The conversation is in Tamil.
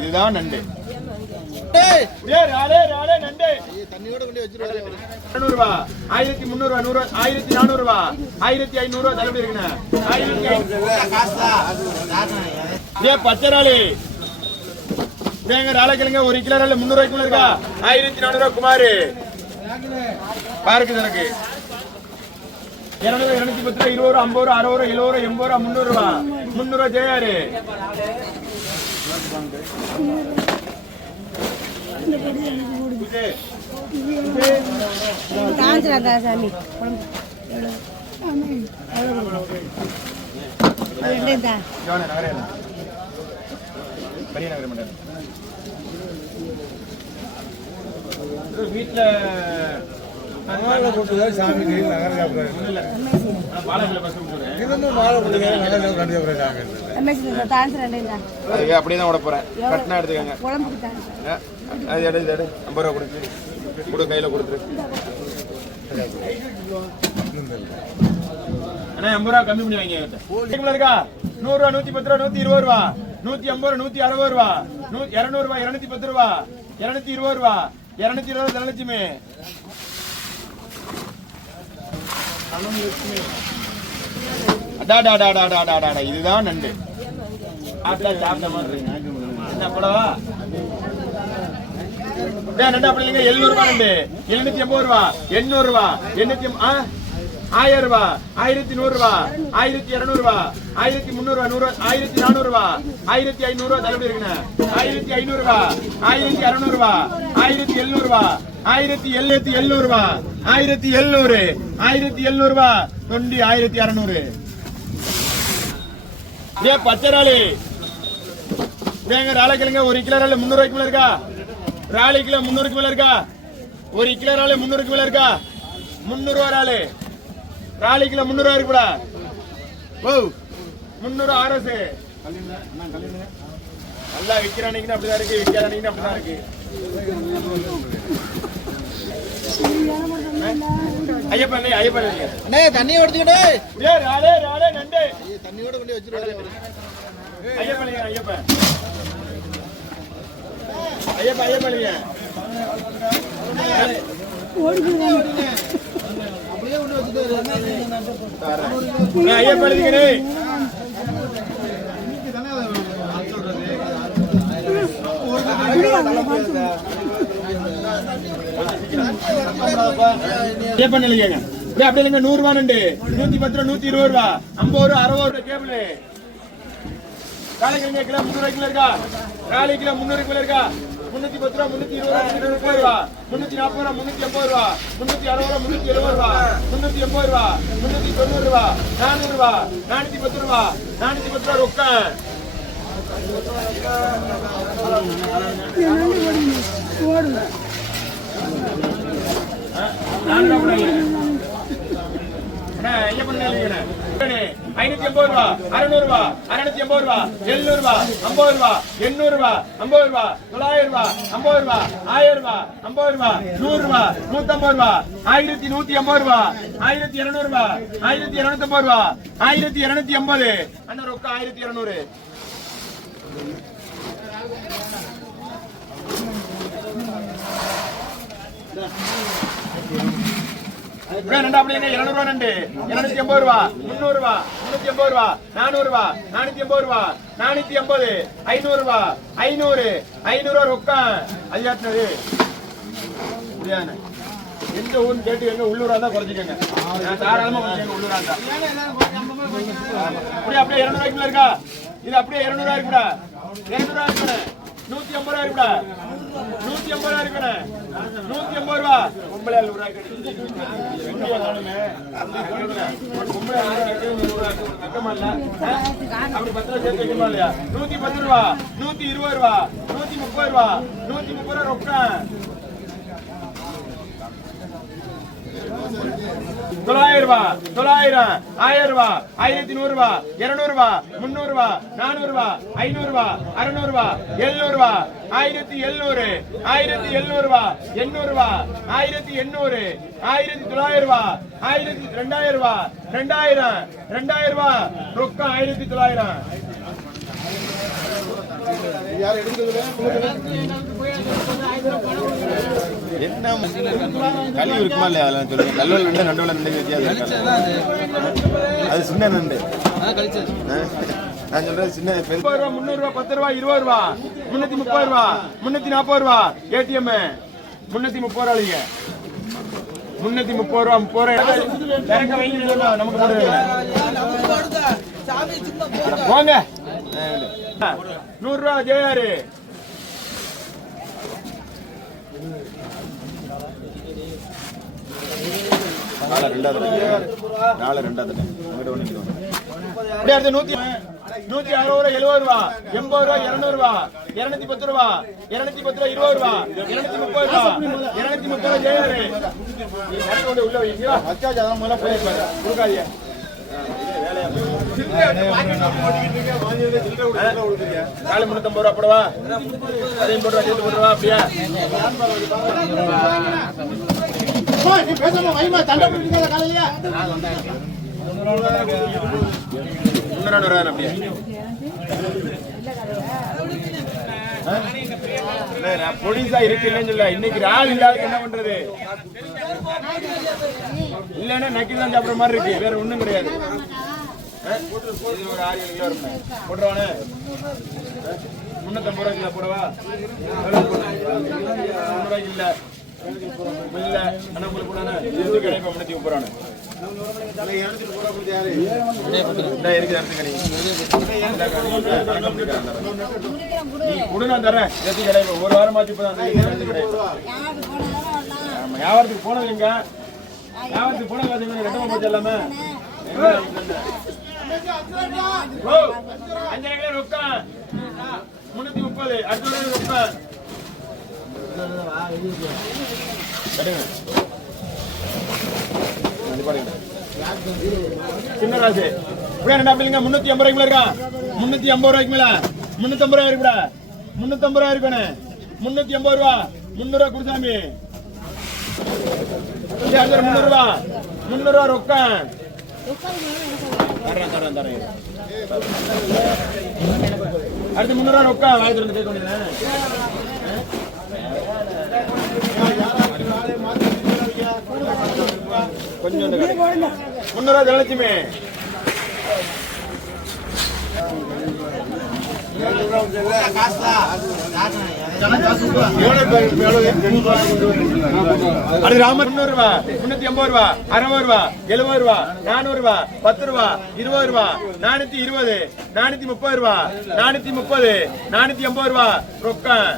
இதுதான் நண்டு. நண்டு தண்ணியோட கொண்டு வச்சிருவாரு. 200 ரூபா, 1300 ரூபா, 1400 ரூபா, 1500 ரூபா தள்ளுபடி இருக்குண்ணே. 1500 பச்சராளி ராளைக்கிழங்க 1 கிலோ 300 ரூபாய்க்கு இருக்கா. 1400 ரூபா குமாரு பாருக்கு எனக்கு 200, 210 ரூபா, 20 ரூபா, 50 ரூபா, 60 ரூபா, 70 ரூபா, 80 ரூபா, 300 ரூபா ஜெயாரு. வீட்டுல சாமி அப்படியேதான் உட போறேன். கட்டினா எடுத்துக்கங்க. அது எடு 50 ரூபா கொடு, கையில கொடுத்துரு. அண்ணா 50 ரூபா கம்மி பண்ணி வாங்க இருக்கா. 100 ரூபா, 110 ரூபா, 120 ரூபா, 150 ரூபா, 160 ரூபா, 200 ரூபா, 210 ரூபா, 220 ரூபா, 220 தனலட்சுமி. இதுதான் நண்டு. நண்டு அப்படி இல்லைங்க. 700 ரூபா நண்டு, 780 ரூபா, 800 ரூபா, 1000 ரூபா, 1100 ரூபா, 1200 ரூபா, 1300 ரூபா, 1400 ரூபா, 1500 ரூபா தள்ளுபடி இருக்குண்ணே. 1500 ரூபா, 1200 ரூபா, 1700 ரூபா, 1700 ரூபா, 1700, 1700 ரூபா, 1200. பச்சராளி ராளைக்கிழங்க 1 கிலோ 300 ரூபாய்க்கு மேல இருக்கா. ராளி கிலோ 300 மேல இருக்கா. 1 கிலோ 300 மேல இருக்கா. 300 ரூபா ராளி கிலோ 300 ரூபா இருக்குடா. ஓ 300 ஆர்எஸ் நல்லா விற்கிறானீங்கன்னு அப்படிதான் இருக்கு, விற்கிறானீங்கன்னு அப்படிதான் இருக்கு. ஐயப்பன் அண்ணே தண்ணியை எடுத்துக்கிட்டே நண்டு தண்ணியோட கொண்டு வச்சிருவாரு. ஐயப்பன் ஐயப்பன் அப்படியே கொண்டு வச்சுட்டு ஐயப்பன் அப்படி இல்லைங்க. 100 ரூபா நண்டு, 110 ரூபா, 120 ரூபா, 50 ரூபா, 60 ரூபா கேபிள். ராளைக்கிழங்க கிலோ 300 கிலோ இருக்கா. ராளி கிலோ 300 கிலோ இருக்கா. 310 ரூபா, 320 ரூபா, 330 ரூபா, 340 ரூபா, 380 ரூபா, 360 ரூபா, 370 ரூபா, 380 ரூபா, 390 ரூபா, 400 ரூபா, 410 ரூபா, 410 ரூபா ரொக்கம். ஐநூத்தி 580 ரூபா, 600 ரூபா, 680 ரூபா, 700 ரூபா, 50 ரூபா, 800 ரூபா, 50 ரூபா, 900 ரூபா, 50 ரூபா, 1000 ரூபா, 50 ரூபா, 100 ரூபா, 150 ரூபா, 1150 ரூபா, 1200 ரூபா, 1250 ரூபா, 1280. அண்ணா ரொக்கம் 1200. அப்படி 200 ரூபா நண்டு, 280 ரூபா, 300 ரூபா, 380 ரூபா, 400 ரூபா, 480 ரூபா, 480, 500 ரூபா, 500, 500 ரொக்கம். ஐயாத்தினது முடியாது. எந்த ஊர்னு கேட்டு எங்க உள்ளூரா தான் குறைச்சிக்கங்க. நான் தாராளமா குறைச்சிக்கங்க உள்ளூரா தான். அப்படியே 200 ரூபாய்க்கு இருக்கா. இது அப்படியே 200 ரூபாய் இருக்குடா. 200 ரூபாய் இருக்குண்ணே. 150 ரூபாய் இருக்குடா. 150 ரூபாய் இருக்குண்ணே. 150 ரூபா. பொம்பளை 100 ரூபாய் கிடைக்குமே. பொம்பளை கட்டமா இல்ல. அப்படி 10 ரூபாய் சேர்த்து வைக்கணுமா இல்லையா. 110 ரூபா, 120 ரூபா, 130 ரூபா, 130 ரூபா ரொக்கம். 900 ரூபா, 900, 1000 ரூபா, 1100 ரூபா, 200 ரூபா, 300 ரூபா, 400 ரூபா, 500 ரூபா, 600 ரூபா, 700 ரூபா, 1700, 1700 ரூபா, 800 ரூபா, 1800, 1900 ரூபா, 2000 ரூபா, 2000 ரூபா ரொக்கம். 1900. என்ன கல்வி இருக்குமா இல்லையா அதெல்லாம் சொல்லுங்க. கல்லூரி நண்டு நண்டுல ரெண்டு வித்தியாசம். அது சின்ன நண்டு. நான் சொல்றது சின்ன. 30 ரூபா 300 ரூபா 10 ரூபா 20 ரூபா 330 ரூபா 340 ரூபா ஏடிஎம் 330 ரூபா இல்லைங்க 330 ரூபா 30 ரூபா இறக்க வைங்க நமக்கு போங்க 100 ரூபா ஜெயாரு நாலு ரெண்டாவது அடுத்து 160 ரூபா 70 ரூபா 80 ரூபா 200 ரூபா 210 ரூபா 210 ரூபா 20 ரூபா 230 ரூபா 230 ரூபா ஜெயாரு உள்ள வைங்க அச்சாச்சு அதான் முதல்ல போயிருப்பாரு கொடுக்காதீங்க காலை 350 ரூபா போடுவா அதையும் போடுவா சேர்த்து போடுவா அப்படியா பேசாம வைமா தண்டை பிடிக்காத காலையில 300 ரூபா அப்படியே போலீஸா இருக்கு இல்லன்னு சொல்ல இன்னைக்கு ஆள் இல்லாத என்ன பண்றது இல்லன்னா நக்கி தான் சாப்பிடுற மாதிரி இருக்கு வேற ஒண்ணும் கிடையாது ஒரு 6-7 கிலோ இருக்கும் போடுறவானே 350 ரூபாய்க்கு இல்ல போடவா 300 ரூபாய்க்கு இல்ல இல்ல அண்ணா உங்களுக்கு போடானே இது கிடைப்பா 330 ரூபானே ஒரு வாரமாச்சு வியாபாரத்துக்கு போனதுங்க வியாபாரத்துக்கு போனது ரெண்டு போச்சு எல்லாமே 5 கிலோ ரொக்கம் 330 அடுத்த ரொக்கம் சின்ன ராசு என்ன அப்படிங்க 350 ரூபாய்க்கு இருக்கா 350 ரூபாய்க்கு மேல 350 ரூபாய் இருக்குடா 350 ரூபாய் இருக்கானே 350 ரூபா 300 ரூபா குருசாமி 300 ரூபா 300 ரூபா ரொக்கம் தரேன் அடுத்து 300 ரூபா ரொக்கம் வாங்கி வந்து கேட்க வேண்டியது கொஞ்சம் 300 ரூபா தனலட்சுமி அது ராமர் 300 ரூபா 350 ரூபா 60 ரூபா 70 ரூபா 400 ரூபா 10 ரூபா 20 ரூபா 420 430 ரூபா 430 450 ரூபா ரொக்கம்